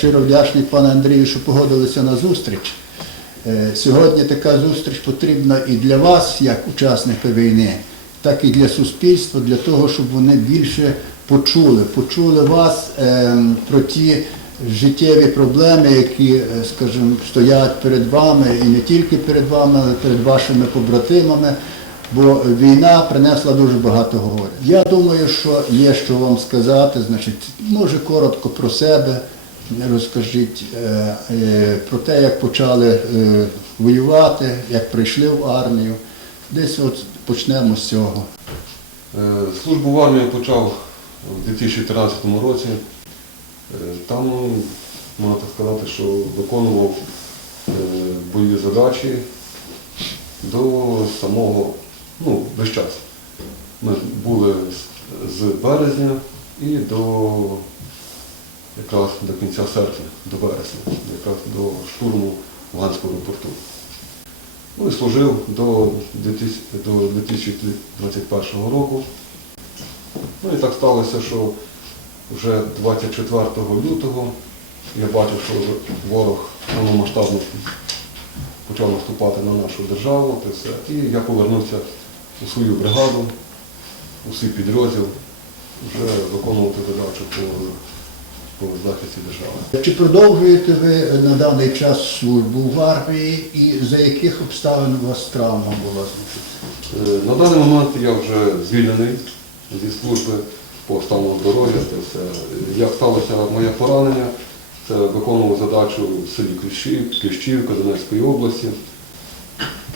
щиро вдячний пане Андрію, що погодилися на зустріч. Е, Сьогодні така зустріч потрібна і для вас, як учасника війни, так і для суспільства, для того, щоб вони більше почули, почули вас ем, про ті життєві проблеми, які, е, скажімо, стоять перед вами і не тільки перед вами, але перед вашими побратимами. Бо війна принесла дуже багато горя. Я думаю, що є що вам сказати. Значить, може коротко про себе розкажіть е, е, про те, як почали е, воювати, як прийшли в армію. Десь от почнемо з цього. Службу в армії почав у 2013 році. Там, можна так сказати, що виконував бойові задачі до самого, ну, весь час. Ми були з березня і до якраз до кінця серпня, до вересня, якраз до штурму Луганського аеропорту. Ну і служив до 2021 року. Ну і так сталося, що вже 24 лютого я бачив, що ворог повномасштабно почав наступати на нашу державу. І я повернувся у свою бригаду, у свій підрозділ, вже виконувати задачу по, по захисті держави. Чи продовжуєте ви на даний час службу в армії і за яких обставин у вас травма була? Е, На даний момент я вже звільнений зі служби по стану здоров'я. Як сталося моє поранення, це виконував задачу в селі Кліщів, Кліщівка Донецької області.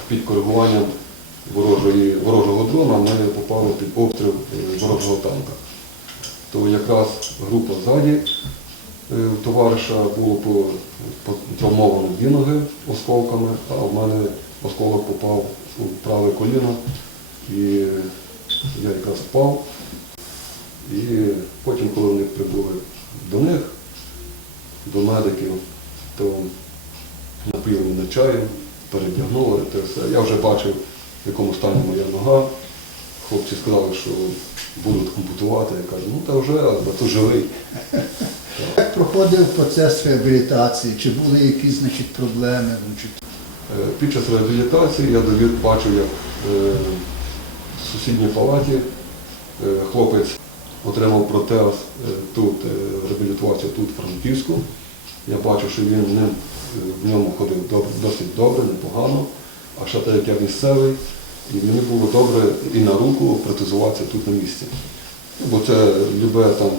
Під коригуванням ворожої, ворожого дрона ми попали під обстріл е, ворожого танка. То якраз група ззаді е, товариша було травмовано дві ноги осколками, а в мене осколок попав у праве коліно. І я якраз впав. І потім, коли вони прибули до них, до медиків, то напили мене чаю, передягнули те все. Я вже бачив, в якому стані моя нога. Хлопці сказали, що будуть компутувати. Я кажу, ну та вже, а то живий. Як проходив процес реабілітації? Чи були якісь значить, проблеми? Е, Під час реабілітації я довір бачив, як е, в сусідній палаті е, хлопець отримав протез тут, реабілітувався тут, в Франківську. Я бачив, що він в ньому ходив досить добре, непогано. А ще так як я місцевий, і мені було добре і на руку протезуватися тут на місці. Бо це любе там,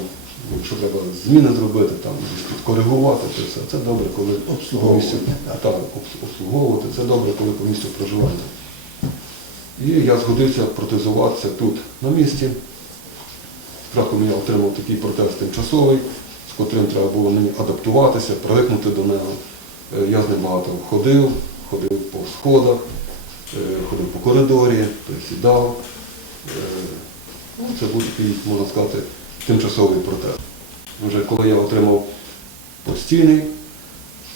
якщо треба зміни зробити, там десь підкоригувати, це все. Це добре, коли Обслуговувати, по місцю- так. так, обс- обслуговувати, це добре, коли по місцю проживання. І я згодився протезуватися тут на місці. Спочатку я отримав такий протез тимчасовий, з котрим треба було мені адаптуватися, привикнути до нього. Е, Я з ним багато ходив, ходив по сходах, ходив по коридорі, присідав. Е, Ну, це був такий, можна сказати, тимчасовий протез. Вже коли я отримав постійний,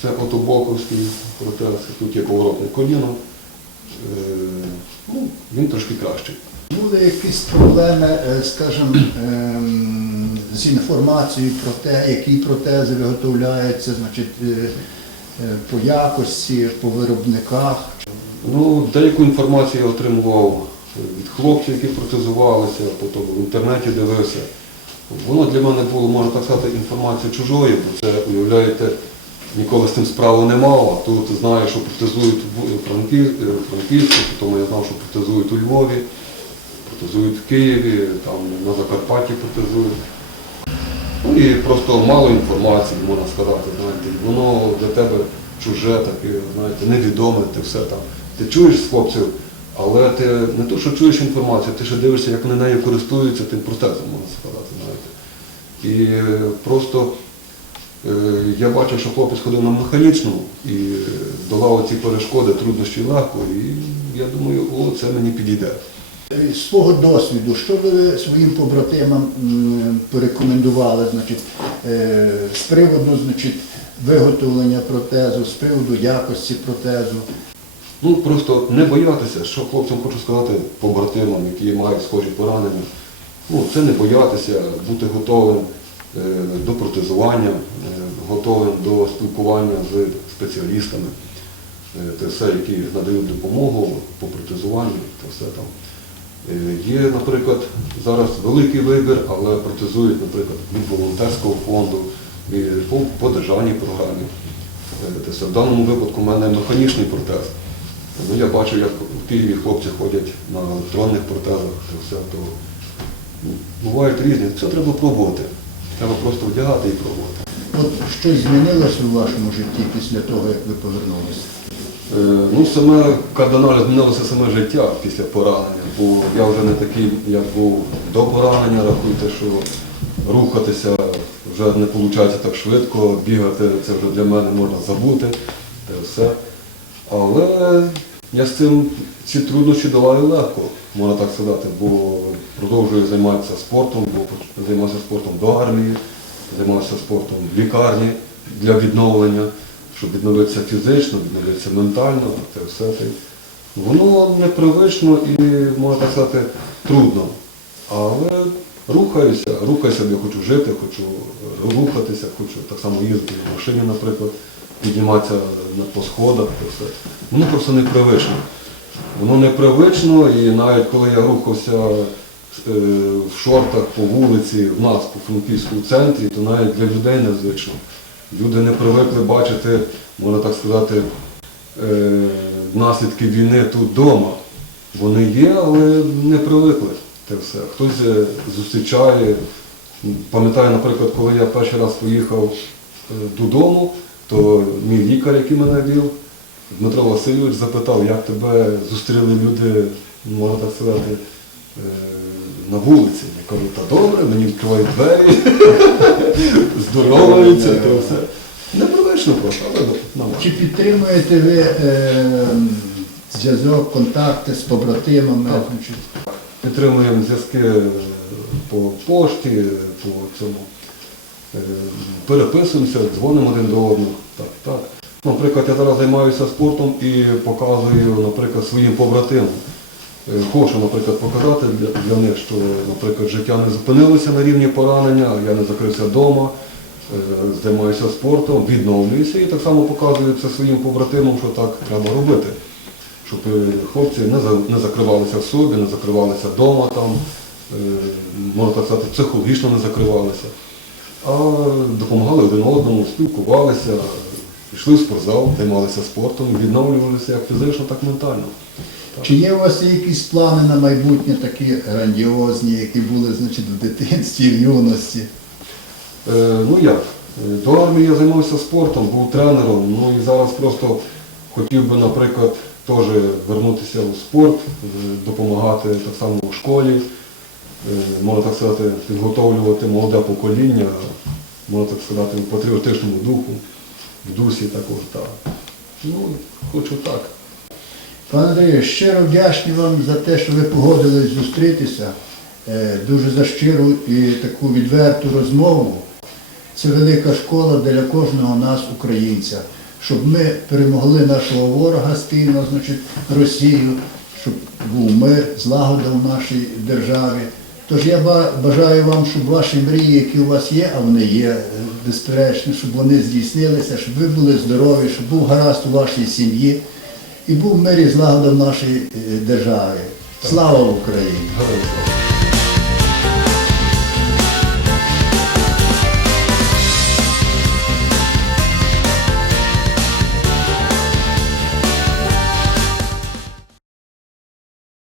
це отобоковський протез, тут є поворотне коліно, е, ну, він трошки кращий. Були якісь проблеми, е, скажімо, ем, з інформацією про те, які протези виготовляються, значить, е, е, по якості, по виробниках. Ну, деяку інформацію я отримував від хлопців, які протезувалися, потім в інтернеті дивився. Воно для мене було, можна так сказати, інформація чужою, бо це, уявляєте, ніколи з цим справи не мав, тут знаю, що протезують Франків- е, Франківську, потім я знав, що протезують у Львові, протезують в Києві, там на Закарпатті протезують. Ну і просто мало інформації, можна сказати, знаєте, воно для тебе чуже, таке, знаєте, невідоме, ти все там. Ти чуєш з хлопців, але ти не то, що чуєш інформацію, ти ще дивишся, як вони нею користуються тим протезом, можна сказати, знаєте. І е, просто е, я бачив, що хлопець ходив на механічну і е, долав ці перешкоди, труднощі легко, і я думаю, о, це мені підійде. З свого досвіду, що ви своїм побратимам порекомендували значить, з приводу значить, виготовлення протезу, з приводу якості протезу? Ну просто не боятися, що хлопцям хочу сказати побратимам, які мають схожі поранення. Ну, це не боятися, бути готовим е, до протезування, е, готовим до спілкування з спеціалістами. Е, Це все, які надають допомогу по протезуванню, це все там. Е, Є, наприклад, зараз великий вибір, але протезують, наприклад, від волонтерського фонду, і по, по державній програмі. Е, Це все. В даному випадку в мене механічний протез. Ну, я бачу, як в Києві хлопці ходять на електронних протезах, це все, то ну, бувають різні. Це треба пробувати. Треба просто вдягати і пробувати. От щось змінилося у вашому житті після того, як ви повернулися? Е, Ну, саме кардинально змінилося саме життя після поранення, бо я вже не такий, як був до поранення, рахуйте, що рухатися вже не виходить так швидко, бігати це вже для мене можна забути, те все. Але я з цим ці труднощі долаю легко, можна так сказати, бо продовжую займатися спортом, бо займався спортом до армії, займався спортом в лікарні для відновлення, щоб відновитися фізично, відновитися ментально, це все. Воно непривично і, можна так сказати, трудно. Але рухаюся, рухаюся, я хочу жити, хочу рухатися, хочу так само їздити в машині, наприклад, підніматися по сходах, це все. Воно просто непривично. Воно непривично, і навіть коли я рухався е, в шортах по вулиці в нас, по Франківському центрі, то навіть для людей незвично. Люди не привикли бачити, можна так сказати, е, наслідки війни тут вдома. Вони є, але не привикли. Те все. Хтось е, зустрічає. Пам'ятаю, наприклад, коли я перший раз поїхав додому, то мій лікар, який мене вів, Дмитро Васильович запитав, як тебе зустріли люди, можна так сказати, е, на вулиці. Я кажу, та добре, мені відкривають двері, здороваються, то все. Непривично просто, але нормально. Чи підтримуєте ви е, зв'язок, контакти з побратимами? Так. Підтримуємо зв'язки е, по пошті, по цьому. Е, Переписуємося, дзвонимо один до одного. Так, так. Наприклад, я зараз займаюся спортом і показую, наприклад, своїм побратимам. Е, Хочу, наприклад, показати для, для них, що, наприклад, життя не зупинилося на рівні поранення, я не закрився вдома, е, займаюся спортом, відновлююся і так само показую це своїм побратимам, що так треба робити щоб хлопці не, закривалися в собі, не закривалися вдома там, можна так сказати, психологічно не закривалися, а допомагали один одному, спілкувалися, пішли в спортзал, займалися спортом, відновлювалися як фізично, так і ментально. Чи є у вас якісь плани на майбутнє такі грандіозні, які були значить, в дитинстві, в юності? Е, ну як, е, до армії я займався спортом, був тренером, ну і зараз просто хотів би, наприклад, теж вернутися у спорт, е, допомагати так само у школі, можна так сказати, підготовлювати молоде покоління, можна так сказати, у патріотичному духу, в дусі також. Так. Ну, хочу так. Пане Андрію, щиро вдячні вам за те, що ви погодились зустрітися. Е, Дуже за щиру і таку відверту розмову. Це велика школа для кожного нас, українця, щоб ми перемогли нашого ворога спільно, значить, Росію, щоб був мир, злагода в нашій державі. Тож я бажаю вам, щоб ваші мрії, які у вас є, а вони є, е, безперечно, щоб вони здійснилися, щоб ви були здорові, щоб був гаразд у вашій сім'ї і був мир і злагода в нашій е, державі. Слава Україні!